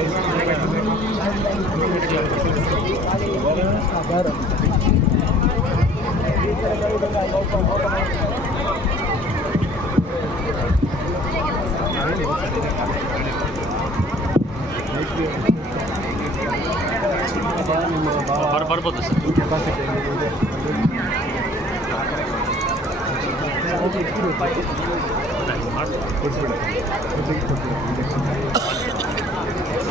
हाडर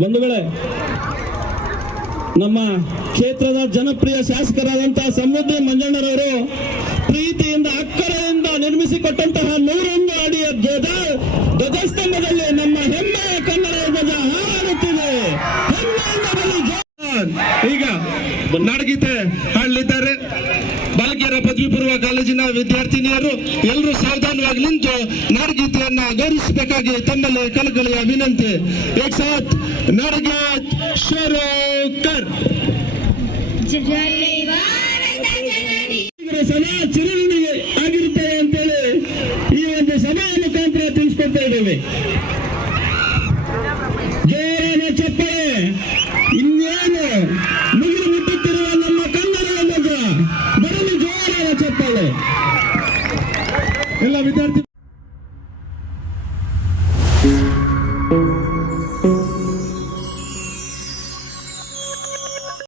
ಬಂಧುಗಳೇ ನಮ್ಮ ಕ್ಷೇತ್ರದ ಜನಪ್ರಿಯ ಶಾಸಕರಾದಂತಹ ಸಮೃದ್ಧಿ ಮಂಜಣ್ಣರವರು ಪ್ರೀತಿಯಿಂದ ಅಕ್ಕರದಿಂದ ನಿರ್ಮಿಸಿಕೊಟ್ಟಂತಹ ನೂರೊಂದು ಅಡಿಯ ಧ್ವಜ ಧ್ವಜಸ್ತಂಭದಲ್ಲಿ ನಮ್ಮ ಹೆಮ್ಮೆಯ ಕನ್ನಡ ಹಾಳಾಗುತ್ತಿದೆ ಈಗ ನಾಡಗೀತೆ ಹಾಡಲಿದ್ದಾರೆ ಪದವಿ ಪೂರ್ವ ಕಾಲೇಜಿನ ವಿದ್ಯಾರ್ಥಿನಿಯರು ಎಲ್ಲರೂ ಸಾವಧಾನವಾಗಿ ನಿಂತು ನಾಡಗೀತೆಯನ್ನ ಗೌರವಿಸಬೇಕಾಗಿ ತಮ್ಮಲ್ಲಿ ಕಲಕಳಿಯ ವಿನಂತಿ ನಾಡಗೀತ್ ಸಭಾ ಚಿರವಣಿಗೆ ಆಗಿರುತ್ತೆ ಅಂತೇಳಿ ಈ ಒಂದು ಸಭೆಯ ಮುಖಾಂತರ ತಿಳಿಸ್ಕೊಡ್ತಾ ಇದ್ದೇವೆ Ayrtale. En la